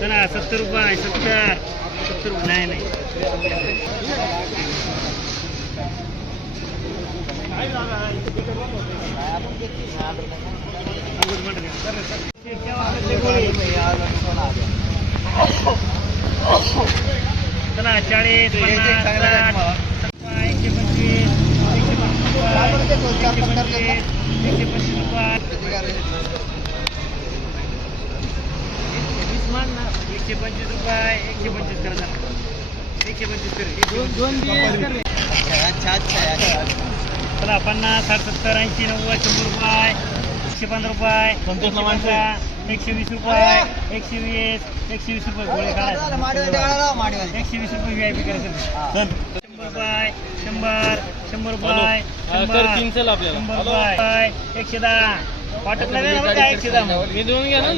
चला 70 रुपये 70 नाही नाही चला 40 125 रुपये 125 करा 125 कर दोन चला 50 60 70 80 90 100 रुपये 115 रुपये 120 रुपये 120 रुपये गोळे काढायचे 120 रुपये VIP करायचं 100 रुपये 100 रुपये 110 वाटत नाही 110 मी देऊन घ्या ना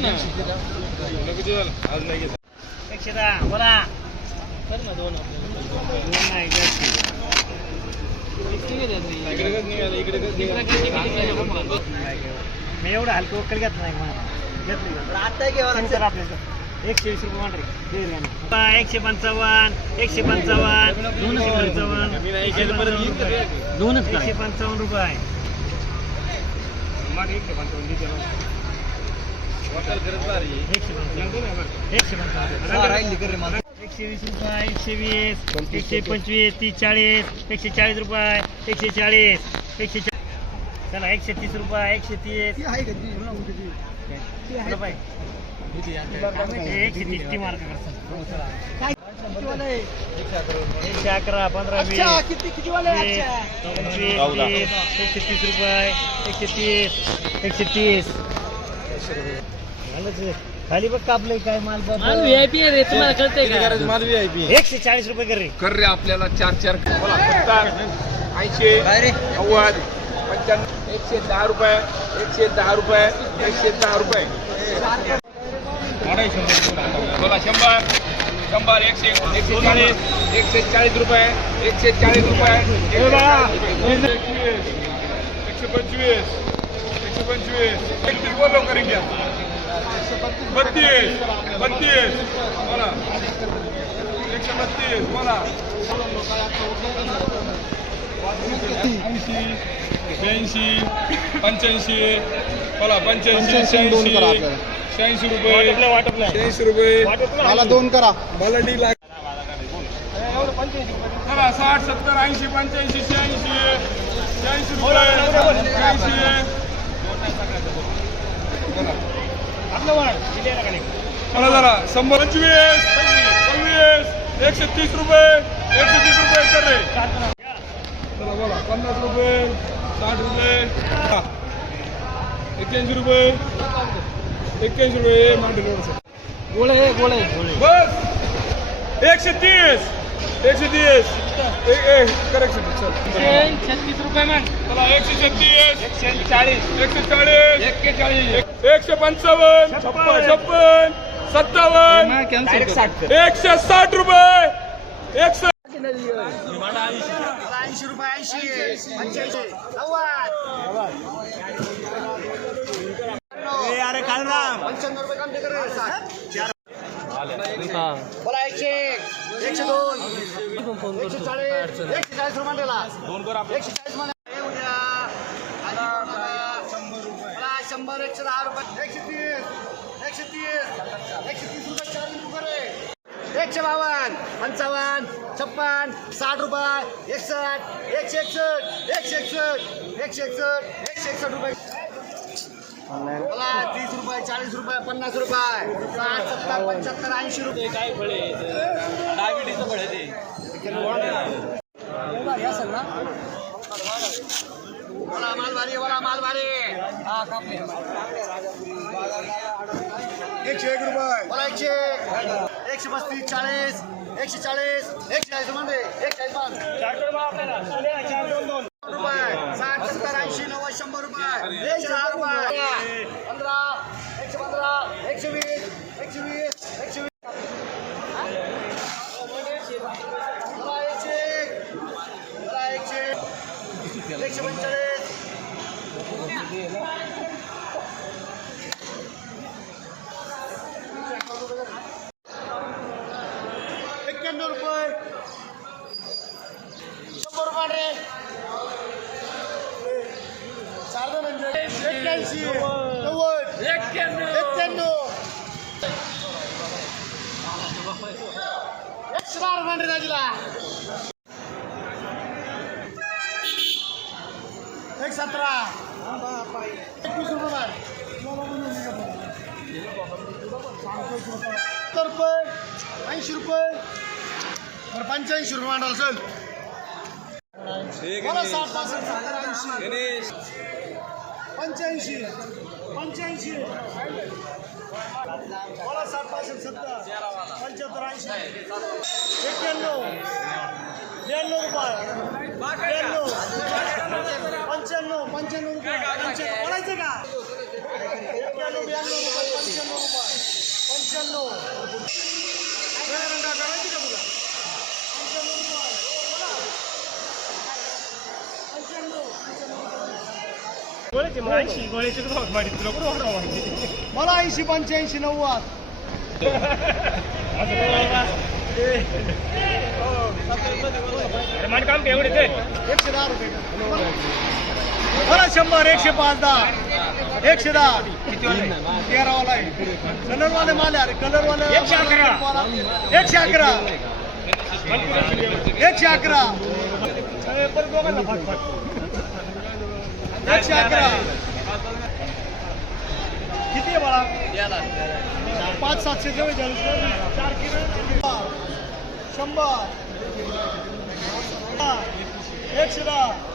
110 बोला दोन नाही मी एवढं हलकं वक्कल घेत नाही आता आपल्याला 120 रुपये वाटरे 155 155 रुपये 120 रुपये 120 125 30 40 140 रुपये 140 चला 130 रुपये 130 130 मार्क 111 15 20 130 रुपये 130 खाली बघ कापलंय काय माल VIP रे तुम्हाला कळतंय का माल VIP 140 रुपये कर रे आपल्याला 4 80 रे 90 110 रुपये 110 रुपये 110 रुपये बोला 100 140 रुपये 140 रुपये 125 बोलो करेंगे 32 बोला 132 बोला 80 85 बोला 85 86 रुपये 86 रुपये मला 2 करा मला डी लाख चला 60 70 80 85 86 रुपये 86 चला जरा 125 130 रुपये 130 रुपये कर रे चला बोला 50 रुपये 60 रुपये 81 रुपये 81 रुपये गोळे बस 130 कर 130 136 रुपये मान चला 136 140 155 56 57 160 रुपये 180 रुपये 80 अरे कालराम 95 रुपये काम कर बोला 102 140 रुपये 140 मान 100 110 रुपये 130 रुपये 152 55 56 60 रुपये 61 161 रुपये बोला 30 रुपये 40 रुपये 50 रुपये 60 70 75 80 रुपये काय फळ आहे डायबिटीचं फळ आहे ते बोला माल भारी हा कापले 101 रुपये बोला 135 40 140 मध्ये 140 मान 60 रुपये 60 70 80 90 100 रुपये 10 रुपये 15 115 120 145 90 रुपये 100 रुपये रे 81 90 91 110 रुपये राजीला 117 21 रुपये 70 रुपये 80 रुपये 85 रुपये मांडाल चल मला 60 65 70 80 85 मला 60 65 70 75 80 91 92 रुपये 92 95 रुपये बोलायचं का 92 रुपये 95 रुपये 95 करायची का तुला 95 गोळ्याचे मग 80 गोळ्याचे तर भाव माहिती तुला कुठं वाढवा माहिती मला 80 85 90 माझं काम काय एवढेच आहे 110 रुपये मला 100 105 10 110 13 वाला आहे कलर वाले माले अरे कलर वाले 111 111 परत दोघांना फाट फाट 111 किती आहे बाळा 5 700 जवळ 4 किलो 100 110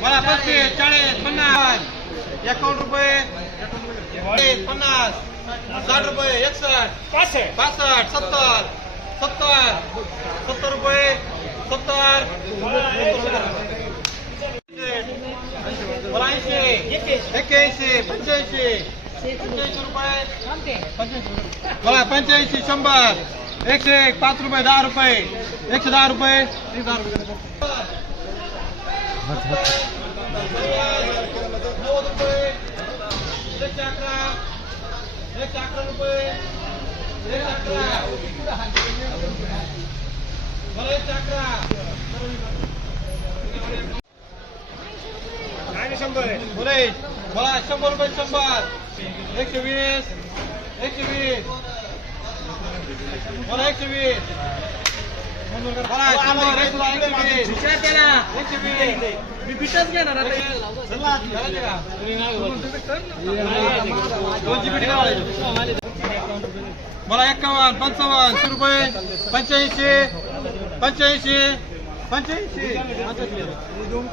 मला 35 40 50 51 रुपये 50 60 रुपये 61 65 70 70 रुपये 70 मला 81 85 रुपये मला 85 100 101 5 रुपये 10 रुपये 110 रुपये 90 रुपये 111 रुपये 111 मला 100 रुपये 100 120 120 मला 120 मला 100 मी बिटच घेणार मला 51 55 रुपये 85 85 85